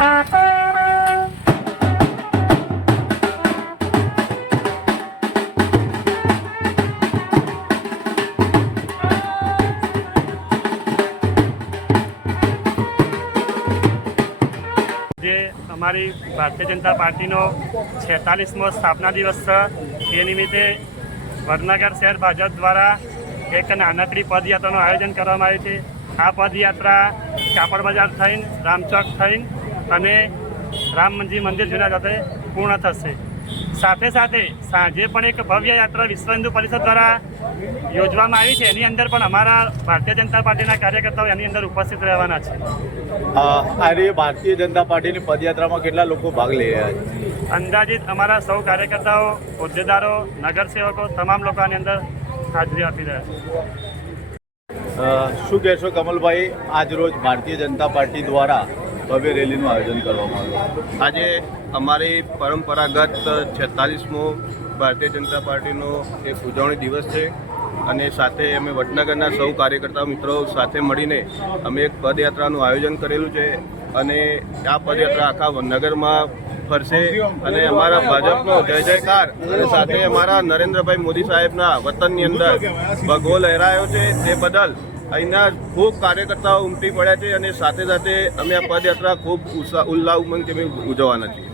અમારી ભારતીય જનતા પાર્ટીનો 46મો સ્થાપના દિવસ છે। એ નિમિત્તે વડનગર શહેર ભાજપ દ્વારા એક નાનકડી પદયાત્રાનું આયોજન કરવામાં આવ્યું છે। આ પદયાત્રા કાપડ બજાર થઈને રામચોક થઈને અને રામજી મંદિર જૂના ખાતે પૂર્ણ થશે। સાથે સાથે સાંજે પણ એક ભવ્ય યાત્રા વિશ્વ હિન્દુ પરિષદ દ્વારા યોજવામાં આવી છે। એની અંદર પણ અમારા ભારતીય જનતા પાર્ટીના કાર્યકર્તાઓ એની અંદર ઉપસ્થિત રહેવાના છે। આજે ભારતીય જનતા પાર્ટીની પદયાત્રામાં કેટલા લોકો ભાગ લઈ રહ્યા છે? અંદાજિત અમારા સૌ કાર્યકર્તાઓ, હોદ્દેદારો, નગરસેવકો તમામ લોકો આની અંદર હાજરી આપી રહ્યા છે। શું કહેશો કમલભાઈ, આજ રોજ ભારતીય જનતા પાર્ટી દ્વારા ભવ્ય રેલીનું આયોજન કરવામાં આવ્યું? આજે અમારી પરંપરાગત 46મો ભારતીય જનતા પાર્ટીનો એક ઉજવણી દિવસ છે અને સાથે અમે વડનગરના સૌ કાર્યકર્તા મિત્રો સાથે મળીને અમે એક પદયાત્રાનું આયોજન કરેલું છે અને આ પદયાત્રા આખા નગરમાં ફરશે અને અમારા ભાજપનો જય જયકાર અને સાથે અમારા નરેન્દ્રભાઈ મોદી સાહેબના વતનની અંદર ભગવો લહેરાયો છે તે બદલ અહીંના ખૂબ કાર્યકર્તાઓ ઉમટી પડ્યા છે અને સાથે સાથે અમે આ પદયાત્રા ખૂબ ઉલ્લાસ ઉમંગથી ઉજવવાના છીએ।